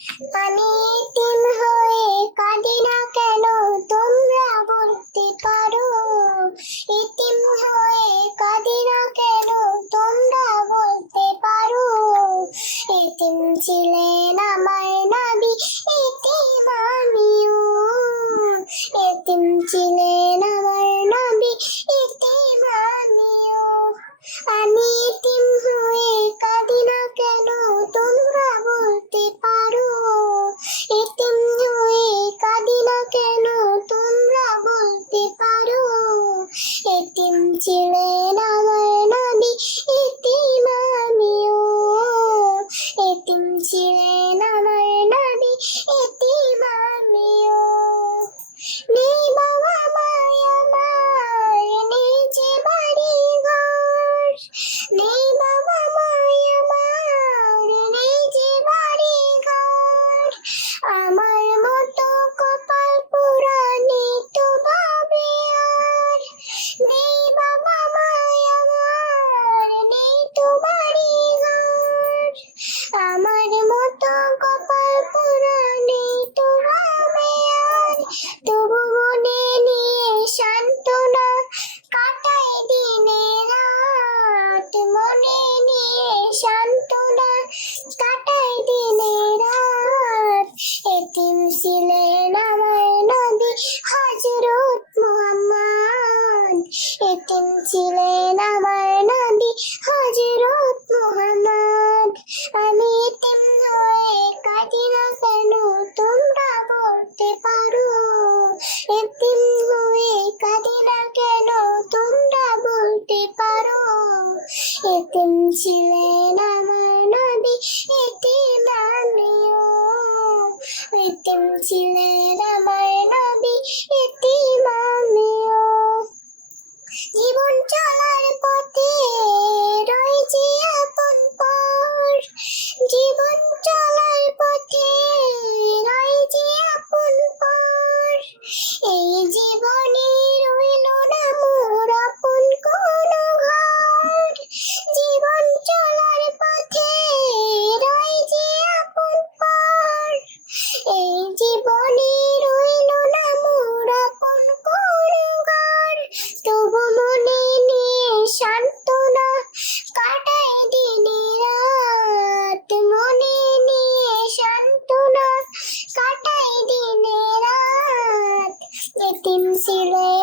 আমি তিন হয়ে কাঁদি না কেন? তোমরা বলতে পারো। ইতিম হয়ে কাঁদি না কেন? তোমরা বলতে পারো। ইতিম ছিলেন এতিম ছিলেন আমার নবী হযরত মুহাম্মদ। আমি এতিম হয়ে কাঁদি না কেন? তোমরা বলতে পারো। এতিম হয়ে কাঁদি না কেন? তোমরা বলতে পারো। এতিম ছিলেন আমার নবী এতিম আমিও। এতিম ছিলেন জীবনী 点知呢